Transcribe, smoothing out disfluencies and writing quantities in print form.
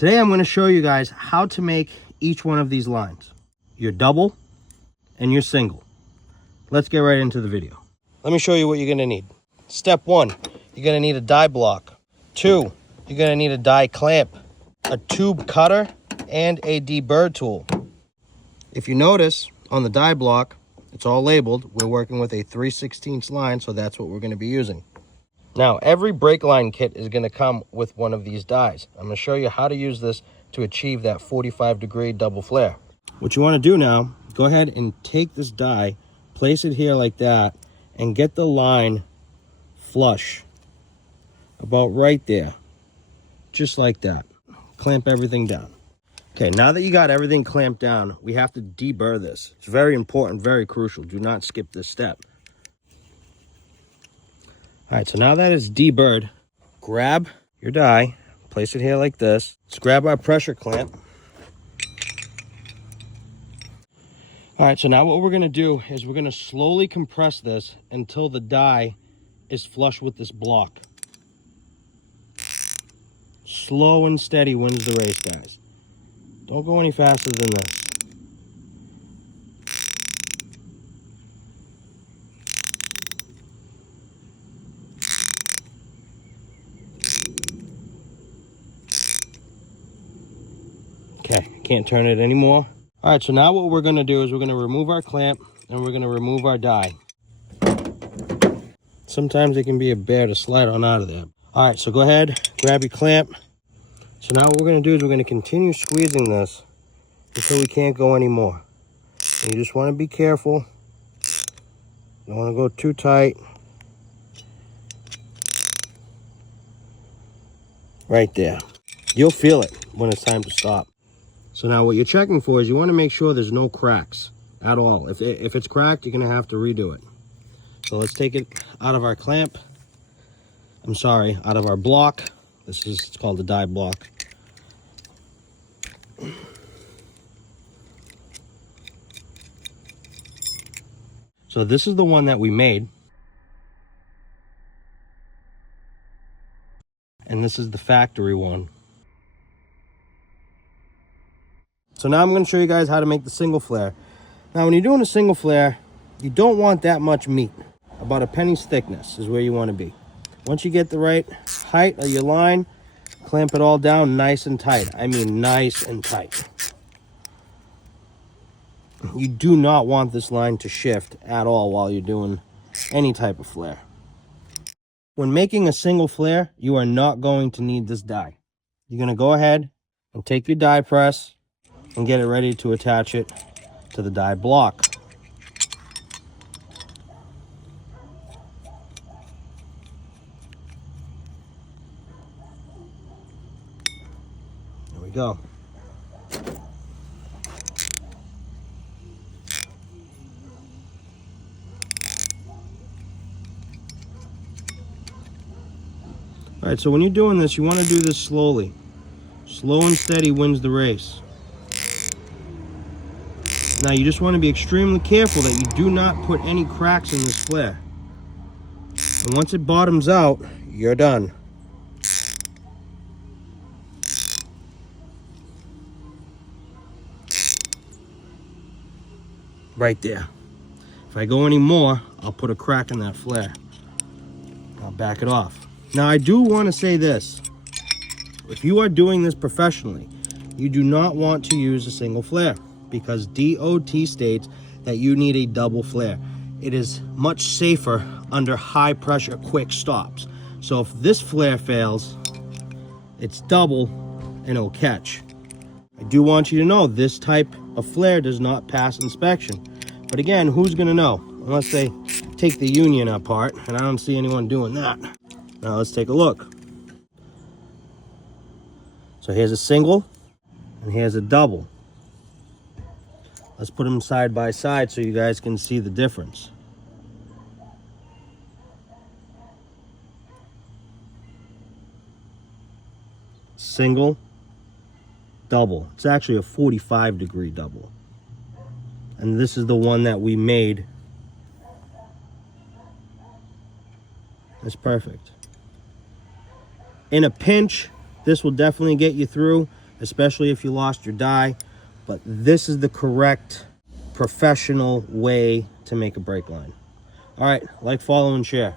Today I'm going to show you guys how to make each one of these lines. Your double and your single. Let's get right into the video. Let me show you what you're going to need. Step 1, you're going to need a die block. 2, you're going to need a die clamp, a tube cutter, and a deburr tool. If you notice on the die block, it's all labeled. We're working with a 3/16 line, so that's what we're going to be using. Now, every brake line kit is going to come with one of these dies. I'm going to show you how to use this to achieve that 45-degree double flare. What you want to do now, go ahead and take this die, place it here like that, and get the line flush. About right there. Just like that. Clamp everything down. Okay, now that you got everything clamped down, we have to deburr this. It's very important, very crucial. Do not skip this step. All right, so now that it's deburred, grab your die, place it here like this. Let's grab our pressure clamp. All right, so now what we're gonna do is we're gonna slowly compress this until the die is flush with this block. Slow and steady wins the race, guys. Don't go any faster than this. Okay, can't turn it anymore. All right, so now what we're gonna do is we're gonna remove our clamp and we're gonna remove our die. Sometimes it can be a bear to slide on out of there. All right, so go ahead, grab your clamp. So now what we're gonna do is we're gonna continue squeezing this until we can't go anymore. And you just wanna be careful. Don't wanna go too tight. Right there. You'll feel it when it's time to stop. So now what you're checking for is you wanna make sure there's no cracks at all. If it's cracked, you're gonna have to redo it. So let's take it out of our clamp. I'm sorry, out of our block. It's called the die block. So this is the one that we made. And this is the factory one. So now I'm going to show you guys how to make the single flare. Now when you're doing a single flare, you don't want that much meat. About a penny's thickness is where you want to be. Once you get the right height of your line, clamp it all down nice and tight. I mean nice and tight. You do not want this line to shift at all while you're doing any type of flare. When making a single flare, you are not going to need this die. You're going to go ahead and take your die press and get it ready to attach it to the die block. There we go. All right, so when you're doing this, you want to do this slowly. Slow and steady wins the race. Now you just want to be extremely careful that you do not put any cracks in this flare. And once it bottoms out, you're done. Right there. If I go any more, I'll put a crack in that flare. I'll back it off. Now I do want to say this. If you are doing this professionally, you do not want to use a single flare because DOT states that you need a double flare. It is much safer under high pressure quick stops. So if this flare fails, it's double and it'll catch. I do want you to know this type of flare does not pass inspection. But again, who's gonna know? Unless they take the union apart, and I don't see anyone doing that. Now let's take a look. So here's a single, and here's a double. Let's put them side by side so you guys can see the difference. Single, double. It's actually a 45-degree double. And this is the one that we made. It's perfect. In a pinch, this will definitely get you through. especially if you lost your die. But this is the correct professional way to make a brake line. All right, like, follow, and share.